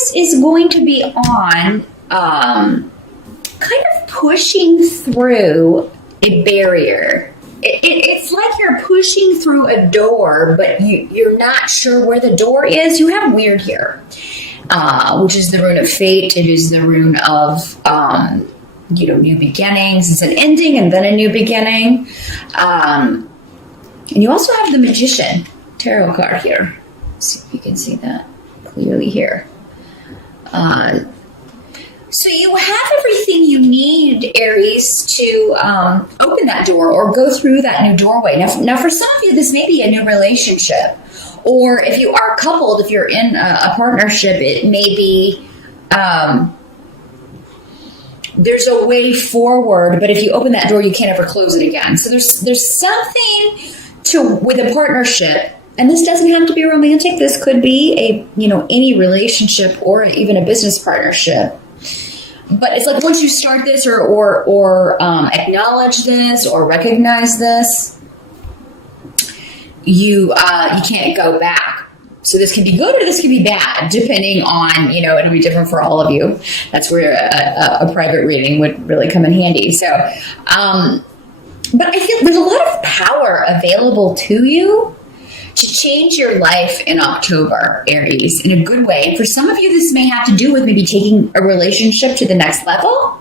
focus is going to be on kind of pushing through a barrier. It's like you're pushing through a door, but you're not sure where the door is. You have weird here, which is the rune of fate. It is the rune of, new beginnings. It's an ending and then a new beginning. And you also have the Magician tarot card here. Let's see if you can see that clearly here. So you have everything you need, Aries, to open that door or go through that new doorway. Now, for some of you, this may be a new relationship. Or if you are coupled, if you're in a partnership, it may be there's a way forward, but if you open that door, you can't ever close it again. So there's something with a partnership. And this doesn't have to be romantic. This could be any relationship or even a business partnership. But it's like once you start this or acknowledge this or recognize this, you can't go back. So this can be good or this can be bad, depending on, it'll be different for all of you. That's where a private reading would really come in handy. So, but I feel there's a lot of power available to you to change your life in October, Aries, in a good way. And for some of you, this may have to do with maybe taking a relationship to the next level.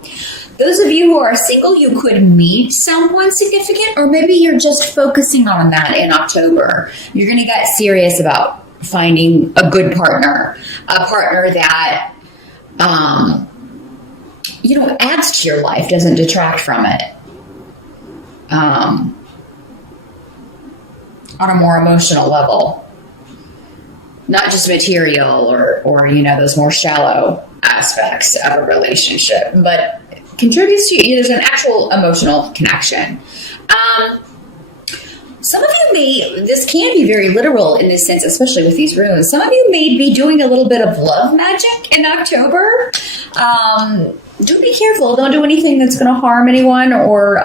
Those of you who are single, you could meet someone significant, or maybe you're just focusing on that in October. You're going to get serious about finding a good partner, a partner that, adds to your life, doesn't detract from it. On a more emotional level, not just material or those more shallow aspects of a relationship, but contributes to you. There's an actual emotional connection. Some of you this can be very literal in this sense, especially with these runes. Some of you may be doing a little bit of love magic in October. Do be careful. Don't do anything that's going to harm anyone or,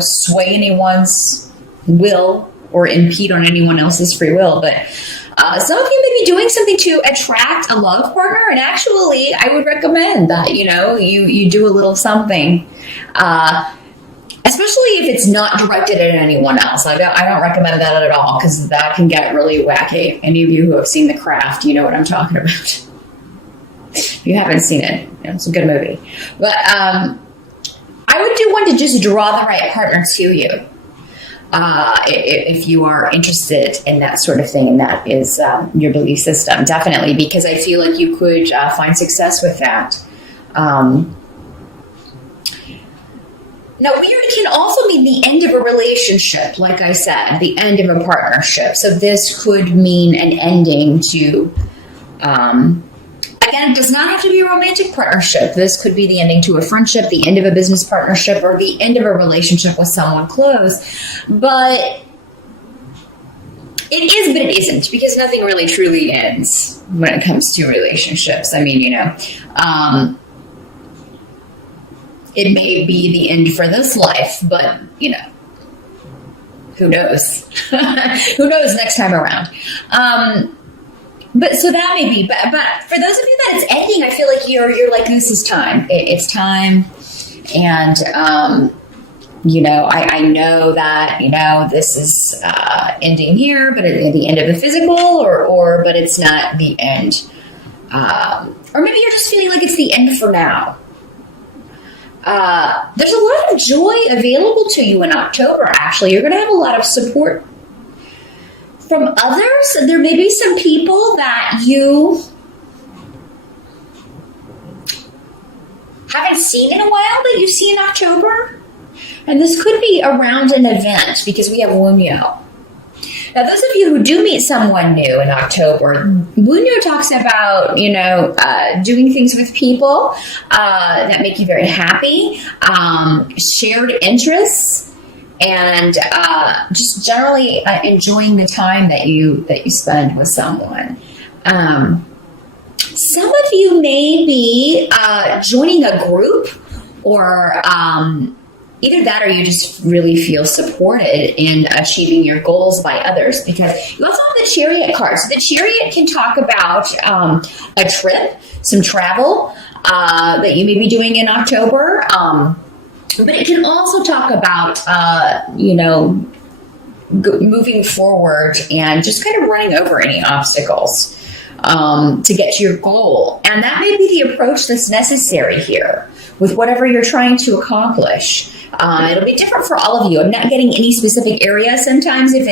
sway anyone's will or impede on anyone else's free will. But some of you may be doing something to attract a love partner. And actually, I would recommend that, you do a little something, especially if it's not directed at anyone else. I don't recommend that at all, because that can get really wacky. Any of you who have seen The Craft, you know what I'm talking about. If you haven't seen it, it's a good movie. But I would do one to just draw the right partner to you. If you are interested in that sort of thing, and that is your belief system, definitely, because I feel like you could find success with that. Now, weird can also mean the end of a relationship, like I said, the end of a partnership. So this could mean an ending to, again, it does not have to be a romantic partnership. This could be the ending to a friendship, the end of a business partnership, or the end of a relationship with someone close. But it is, but it isn't, because nothing really truly ends when it comes to relationships. I mean, it may be the end for this life, but, who knows? Who knows next time around? But so that may be, but for those of you that it's ending, I feel like you're like, this is time. It's time. And, I know that, this is ending here, but at the end of the physical but it's not the end. Or maybe you're just feeling like it's the end for now. There's a lot of joy available to you in October, actually. You're going to have a lot of support from others. There may be some people that you haven't seen in a while that you see in October. And this could be around an event, because we have Wunyo. Now, those of you who do meet someone new in October, Wunyo talks about, doing things with people that make you very happy, shared interests, and just generally enjoying the time that you spend with someone. Some of you may be joining a group or either that, or you just really feel supported in achieving your goals by others, because you also have the Chariot card. So the Chariot can talk about a trip, some travel that you may be doing in October. But it can also talk about, moving forward and just kind of running over any obstacles to get to your goal. And that may be the approach that's necessary here with whatever you're trying to accomplish. It'll be different for all of you. I'm not getting any specific area. Sometimes if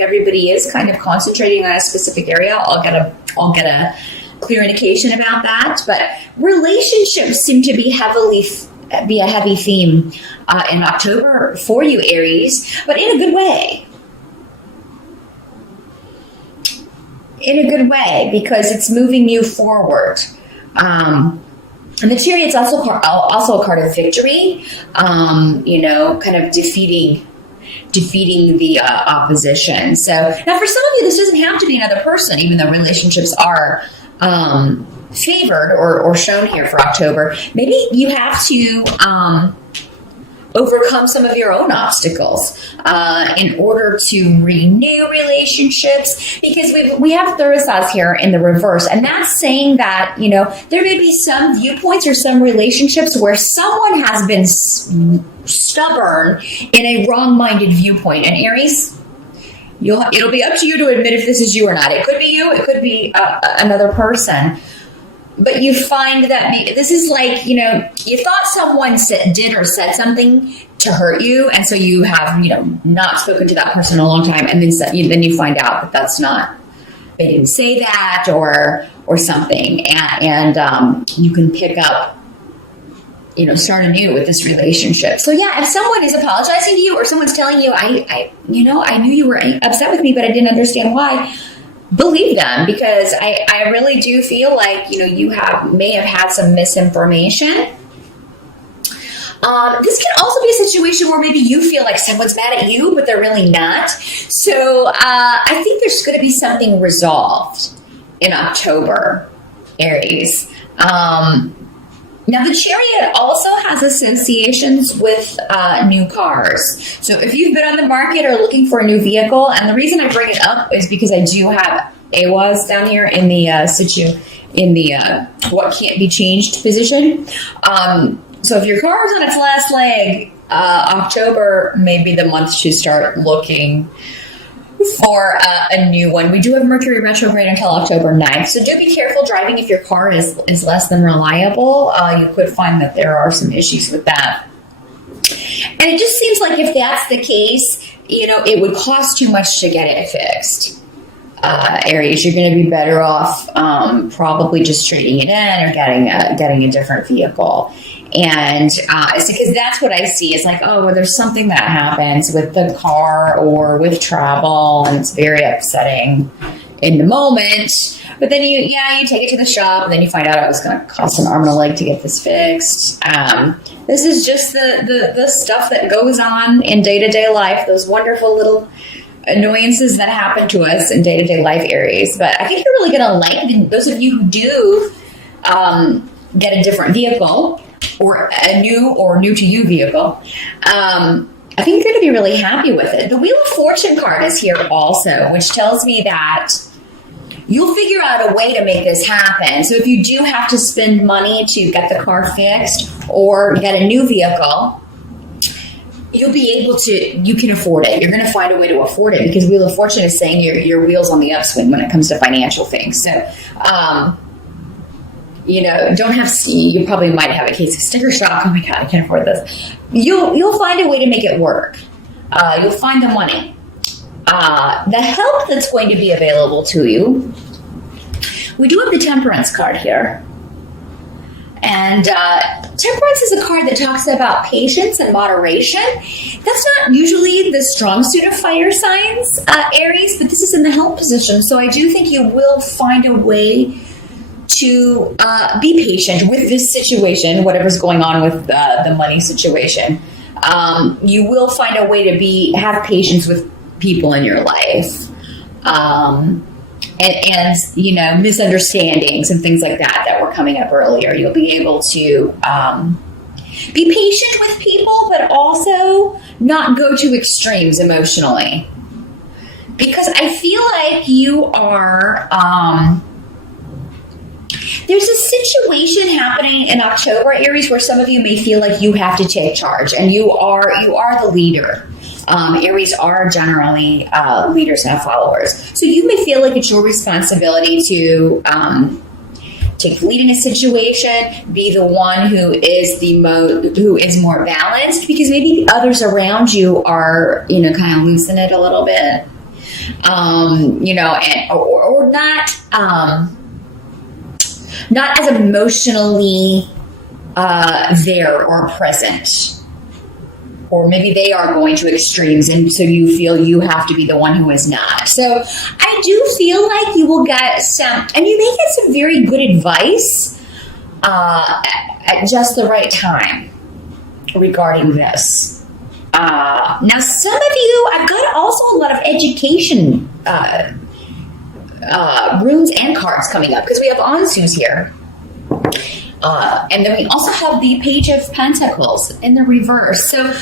everybody is kind of concentrating on a specific area, I'll get a clear indication about that. But relationships seem to be a heavy theme in October for you, Aries, but in a good way. In a good way, because it's moving you forward. And the Chariot's also a card of victory, kind of defeating the opposition. So now for some of you, this doesn't have to be another person, even though relationships are favored or shown here for October. Maybe you have to overcome some of your own obstacles in order to renew relationships, because we have Thursday here in the reverse, and that's saying that there may be some viewpoints or some relationships where someone has been stubborn in a wrong-minded viewpoint. And Aries, it'll be up to you to admit if this is you or not. It could be you, it could be another person. But you find that this is like, you thought someone did or said something to hurt you, and so you have, not spoken to that person in a long time, and then you find out that that's not, they didn't say that or something, and you can pick up, start anew with this relationship. So yeah, if someone is apologizing to you, or someone's telling you, I knew you were upset with me, but I didn't understand why. Believe them, because I really do feel like, you may have had some misinformation. This can also be a situation where maybe you feel like someone's mad at you, but they're really not. So I think there's going to be something resolved in October, Aries. Now, the Chariot also has associations with new cars. So if you've been on the market or looking for a new vehicle, and the reason I bring it up is because I do have AWAS down here in the what can't be changed position. So if your car is on its last leg, October may be the month to start looking for a new one. We do have Mercury retrograde until October 9th, so do be careful driving if your car is less than reliable. You could find that there are some issues with that. And it just seems like if that's the case, it would cost too much to get it fixed. Aries, you're going to be better off probably just trading it in or getting a different vehicle. And it's because that's what I see. It's like, there's something that happens with the car or with travel, and it's very upsetting in the moment. But then you take it to the shop, and then you find out it was going to cost an arm and a leg to get this fixed. This is just the stuff that goes on in day-to-day life, those wonderful little annoyances that happen to us in day-to-day life, Aries. But I think you're really going to like those of you who do get a different vehicle, or a new to you vehicle. I think you're going to be really happy with it. The Wheel of Fortune card is here also, which tells me that you'll figure out a way to make this happen. So if you do have to spend money to get the car fixed or get a new vehicle, you'll be able to, you can afford it. You're going to find a way to afford it, because Wheel of Fortune is saying your wheel's on the upswing when it comes to financial things. So, you probably might have a case of sticker shock. Oh my God, I can't afford this. You'll find a way to make it work. You'll find the money. The help that's going to be available to you. We do have the Temperance card here. And Temperance is a card that talks about patience and moderation. That's not usually the strong suit of fire signs, Aries, but this is in the help position. So I do think you will find a way to be patient with this situation, whatever's going on with the money situation. You will find a way to have patience with people in your life, and misunderstandings and things like that were coming up earlier. You'll be able to Be patient with people, but also not go to extremes emotionally. Because I feel like you are, there's a situation happening in October, Aries, where some of you may feel like you have to take charge, and you are the leader. Aries are generally leaders and followers. So you may feel like it's your responsibility to take lead in a situation, be the one who is more balanced, because maybe the others around you are, kind of loosen it a little bit, or not as emotionally there or present. Or maybe they are going to extremes, and so you feel you have to be the one who is not. So I do feel like you will get some, and you may get some very good advice at just the right time regarding this. Now, some of you, I've got also a lot of education runes and cards coming up, because we have Ansus here. And then we also have the Page of Pentacles in the reverse. So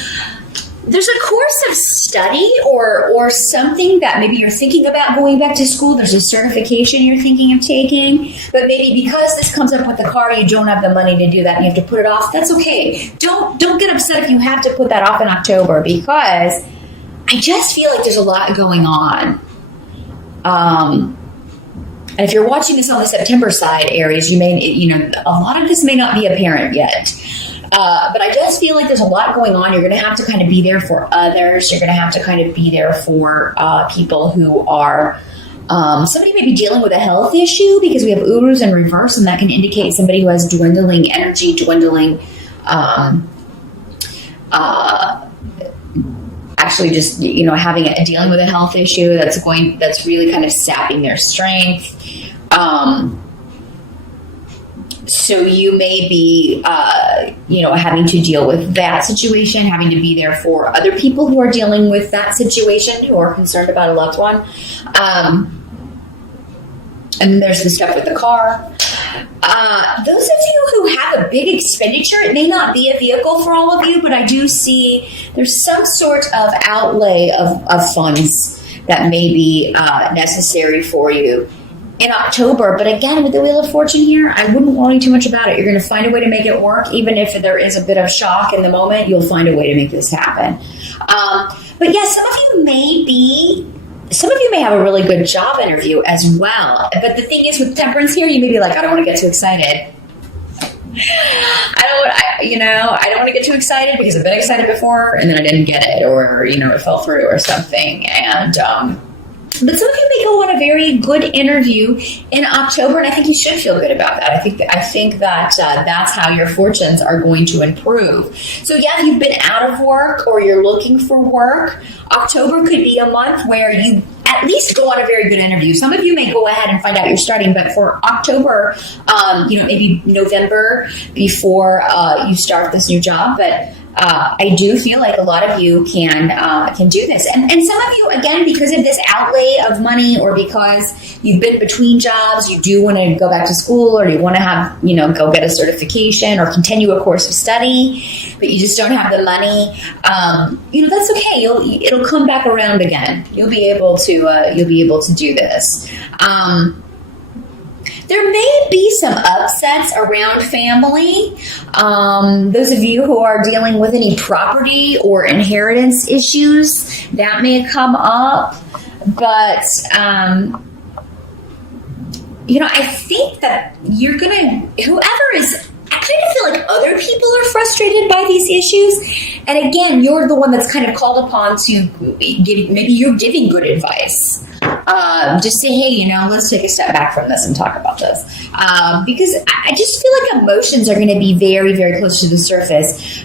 there's a course of study or something that maybe you're thinking about going back to school. There's a certification you're thinking of taking, but maybe because this comes up with the car, you don't have the money to do that and you have to put it off. That's okay. Don't get upset if you have to put that off in October, because I just feel like there's a lot going on. And if you're watching this on the September side, Aries, you may, a lot of this may not be apparent yet. But I just feel like there's a lot going on. You're going to have to kind of be there for others. You're going to have to kind of be there for people who are, somebody may be dealing with a health issue, because we have Urus in reverse, and that can indicate somebody who has dwindling energy, actually just, dealing with a health issue that's really kind of sapping their strength. So you may be, having to deal with that situation, having to be there for other people who are dealing with that situation, who are concerned about a loved one. And then there's the stuff with the car. Those of you who have a big expenditure, it may not be a vehicle for all of you, but I do see there's some sort of outlay of funds that may be necessary for you in October. But again, with the Wheel of Fortune here, I wouldn't worry too much about it. You're going to find a way to make it work. Even if there is a bit of shock in the moment, you'll find a way to make this happen. But yes, some of you may have a really good job interview as well. But the thing is, with Temperance here, you may be like, I don't want to get too excited. I don't want to get too excited because I've been excited before and then I didn't get it, or, it fell through or something. And, but some of you may go on a very good interview in October, and I think you should feel good about that. I think that that's how your fortunes are going to improve. So yeah, if you've been out of work or you're looking for work, October could be a month where you at least go on a very good interview. Some of you may go ahead and find out you're starting, but for October, maybe November before you start this new job. But I do feel like a lot of you can do this. And some of you, again, because of this outlay of money, or because you've been between jobs, you do want to go back to school, or you want to have, go get a certification or continue a course of study, but you just don't have the money. That's okay. It'll come back around again. You'll be able to do this. There may be some upsets around family. Those of you who are dealing with any property or inheritance issues, that may come up. But, I think that I kind of feel like other people are frustrated by these issues. And again, you're the one that's kind of called upon to maybe you're giving good advice. Just say, hey, let's take a step back from this and talk about this. Because I just feel like emotions are going to be very, very close to the surface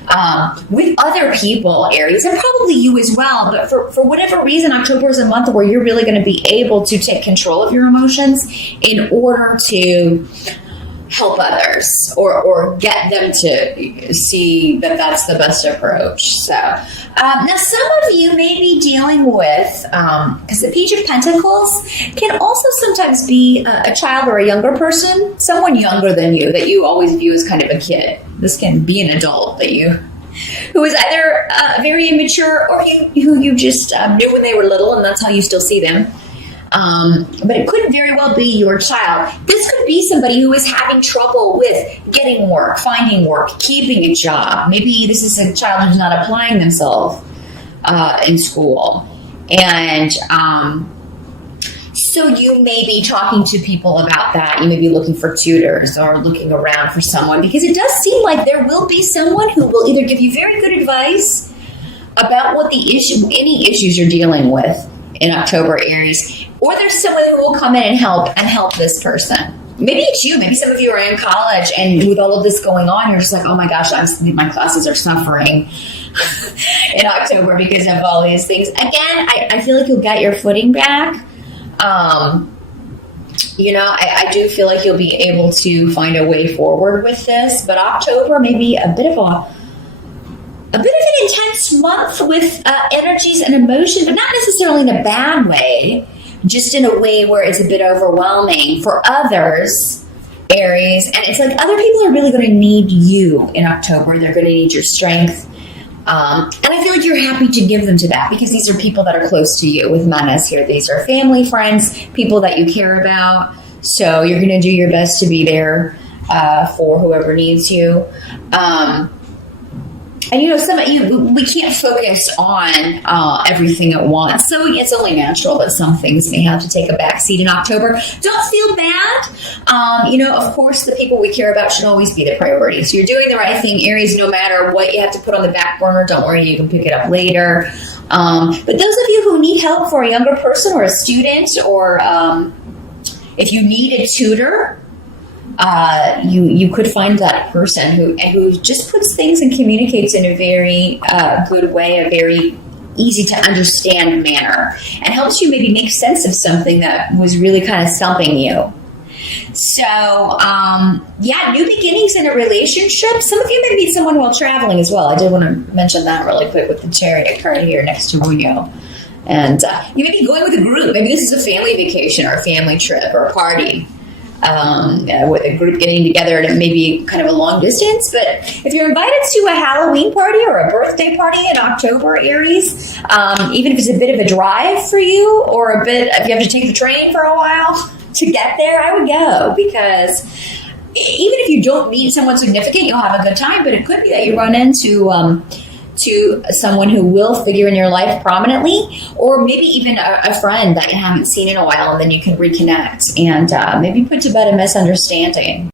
with other people, Aries, and probably you as well. But for whatever reason, October is a month where you're really going to be able to take control of your emotions in order to help others or get them to see that that's the best approach. So now some of you may be dealing with, because the Page of Pentacles can also sometimes be a child or a younger person, someone younger than you that you always view as kind of a kid. This can be an adult that you, who is either very immature or who you just knew when they were little, and that's how you still see them. But it could very well be your child. This could be somebody who is having trouble with getting work, finding work, keeping a job. Maybe this is a child who's not applying themselves in school. And so you may be talking to people about that. You may be looking for tutors or looking around for someone, because it does seem like there will be someone who will either give you very good advice about what any issues you're dealing with in October, Aries, or there's someone who will come in and help this person. Maybe it's you. Maybe some of you are in college, and with all of this going on, you're just like, oh my gosh, my classes are suffering in October because of all these things. Again, I feel like you'll get your footing back. I do feel like you'll be able to find a way forward with this, but October may be a bit of an intense month with energies and emotions, but not necessarily in a bad way, just in a way where it's a bit overwhelming for others, Aries. And it's like other people are really going to need you in October. They're going to need your strength. And I feel like you're happy to give them to that, because these are people that are close to you with Manas here. These are family, friends, people that you care about. So you're going to do your best to be there for whoever needs you. And some of you, we can't focus on everything at once. So it's only natural that some things may have to take a backseat in October. Don't feel bad. Of course, the people we care about should always be the priority. So you're doing the right thing, Aries, no matter what you have to put on the back burner. Don't worry, you can pick it up later. But those of you who need help for a younger person or a student, or if you need a tutor, you could find that person who just puts things and communicates in a very good way, a very easy to understand manner, and helps you maybe make sense of something that was really kind of stumping you. So, new beginnings in a relationship. Some of you may meet someone while traveling as well. I did want to mention that really quick with the Chariot card here next to Leo. And you may be going with a group. Maybe this is a family vacation or a family trip or a party. With a group getting together, and it may be kind of a long distance. But if you're invited to a Halloween party or a birthday party in October, Aries, even if it's a bit of a drive for you, or if you have to take the train for a while to get there, I would go, because even if you don't meet someone significant, you'll have a good time. But it could be that you run into to someone who will figure in your life prominently, or maybe even a friend that you haven't seen in a while, and then you can reconnect and maybe put to bed a misunderstanding.